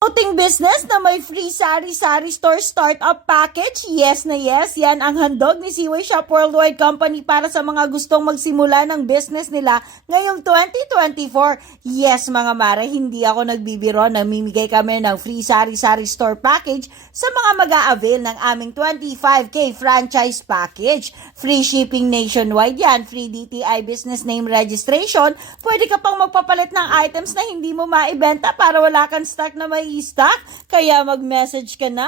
Outing business na may free sari-sari store startup package? Yes na yes, yan ang handog ni Seaway Shop Worldwide Company para sa mga gustong magsimula ng business nila ngayong 2024. Yes mga mare, hindi ako nagbibiro, namimigay kami ng free sari-sari store package sa mga mag-a-avail ng aming 25k franchise package. Free shipping nationwide yan, free DTI business name registration, pwede ka pang magpapalit ng items na hindi mo maibenta para wala kang stock na may stock, kaya mag-message ka na.